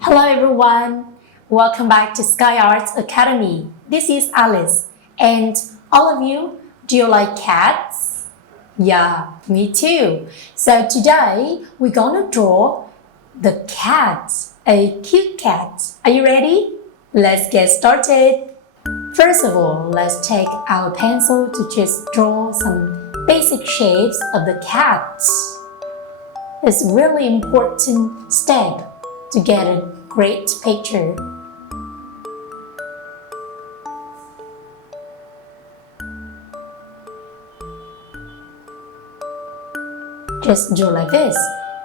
Hello everyone, welcome back to Sky Arts Academy. This is Alice, and all of you, do you like cats? Yeah, me too. So today we're gonna draw the cat, a cute cat. Are you ready? Let's get started. First of all, let's take our pencil to just draw some basic shapes of the cat. It's a really important step to get a great picture. Just do like this.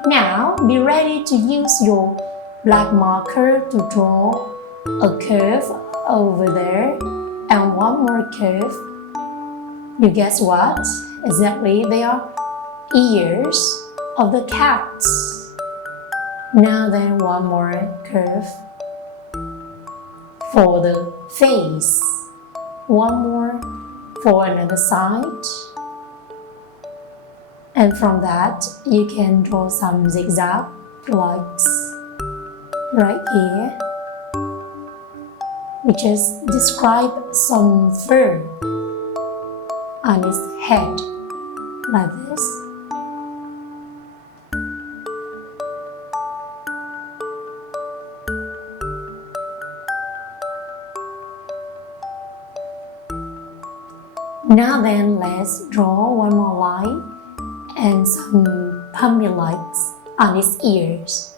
Now be ready to use your black marker to draw a curve over there and one more curve. You guess what? Exactly, they are ears of the cat. Now then one more curve for the face. One more for another side. And from that, you can draw some zigzag lines right here. We just describe some fur on his head like this. Now then, let's draw one more line and some pumpy lights on his ears.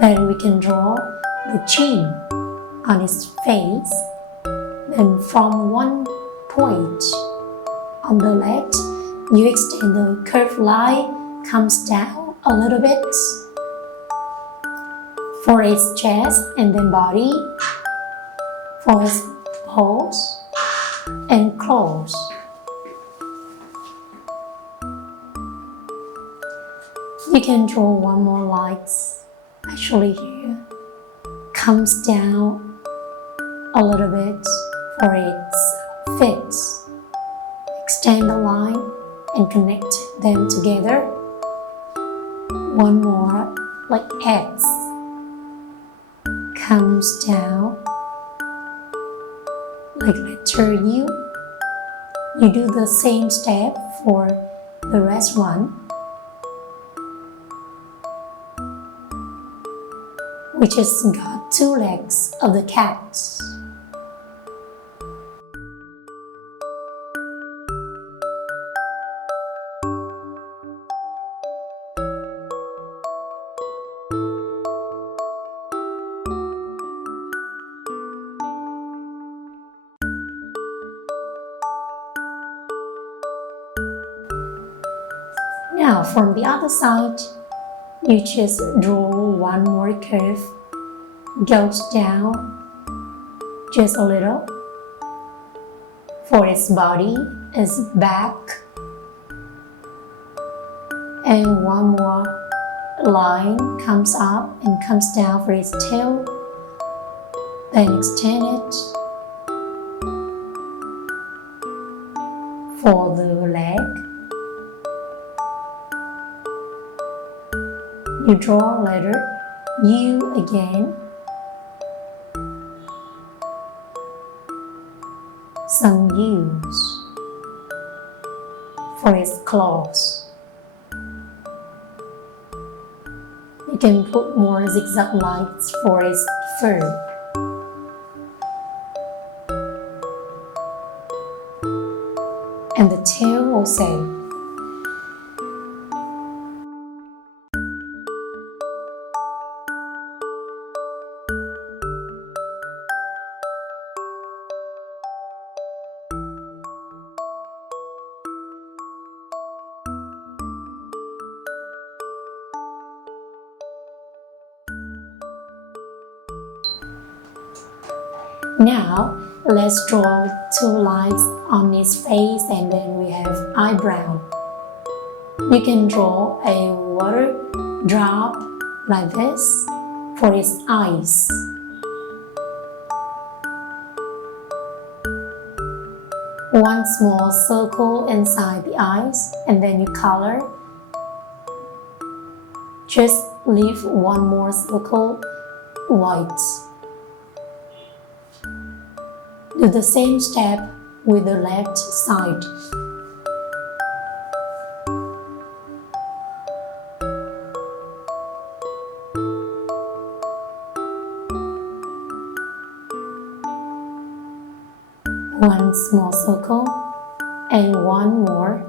Then we can draw the chin on his face. Then from one point on the left, you extend the curved line, comes down a little bit for his chest and then body, for his paws and claws. You can draw one more light, actually here, comes down a little bit for its feet. Extend the line and connect them together. One more like X, comes down like letter U. You do the same step for the rest one, which has got two legs of the cat. Now from the other side, you just draw one more curve, goes down just a little. For its body, its back, and one more line comes up and comes down for its tail. Then extend it for the leg. You draw letter U again, some U's for its claws. You can put more zigzag lines for its fur. And the tail also. Now, let's draw two lines on his face and then we have eyebrow. You can draw a water drop like this for his eyes. One small circle inside the eyes and then you color Just leave one more circle white. Do the same step with the left side. One small circle and one more,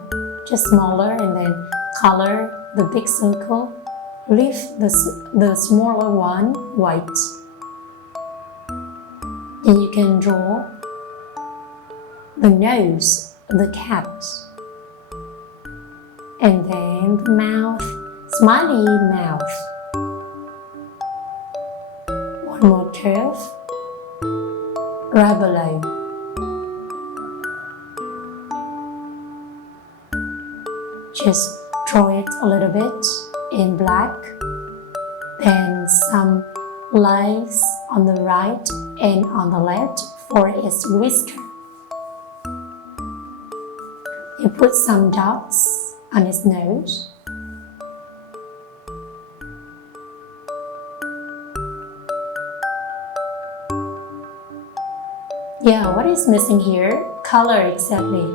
just smaller, and then color the big circle. Leave the smaller one white. And you can draw the nose of the cat. And then the mouth, smiley mouth. One more curve, right below. Just draw it a little bit in black, then some lines on the right and on the left for its whisker. You put some dots on its nose. Yeah, what is missing here? Color, exactly.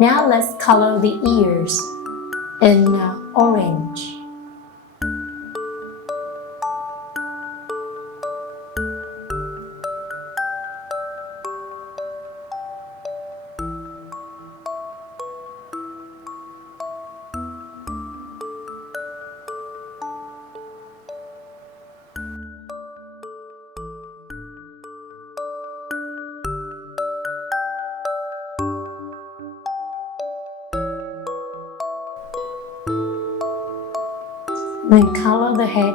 Now let's color the ears in orange. Then color the head.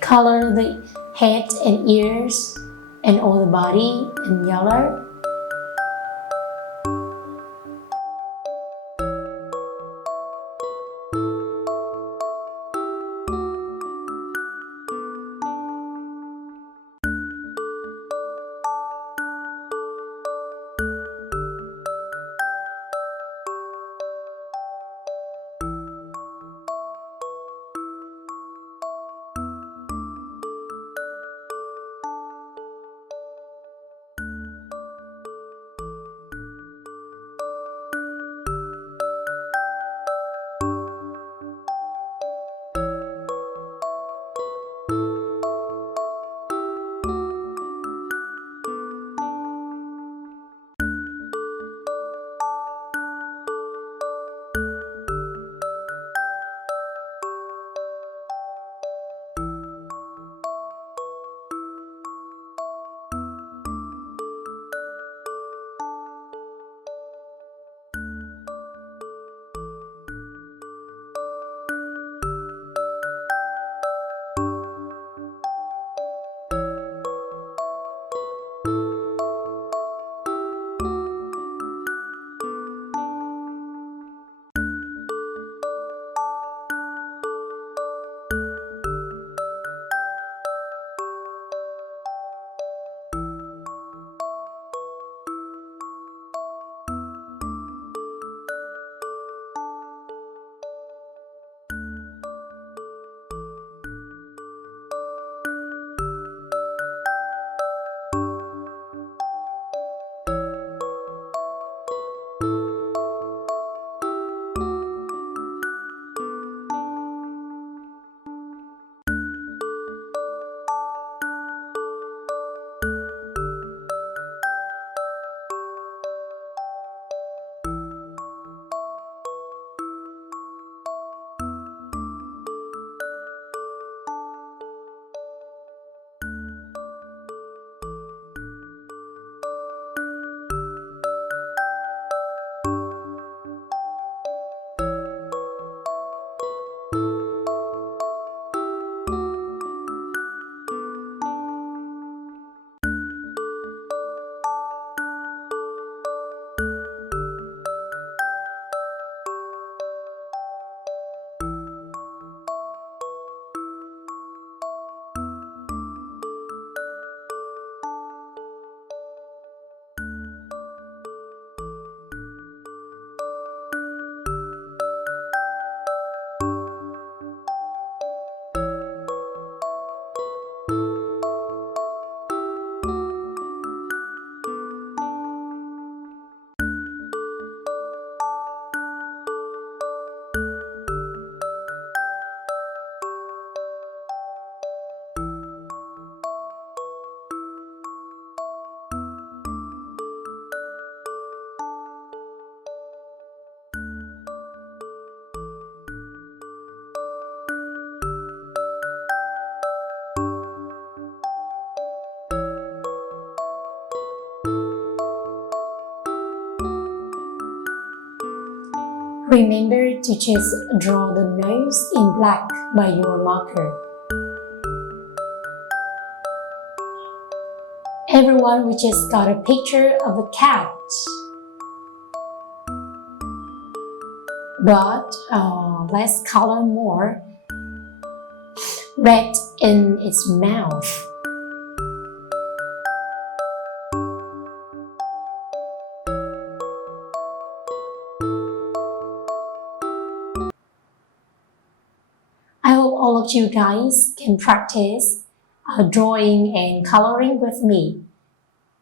Color the head and ears and all the body in yellow. Remember to just draw the nose in black by your marker. Everyone, we just got a picture of a cat. But let's color more. Red in its mouth. I hope all of you guys can practice drawing and coloring with me.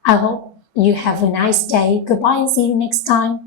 I hope you have a nice day. Goodbye and see you next time.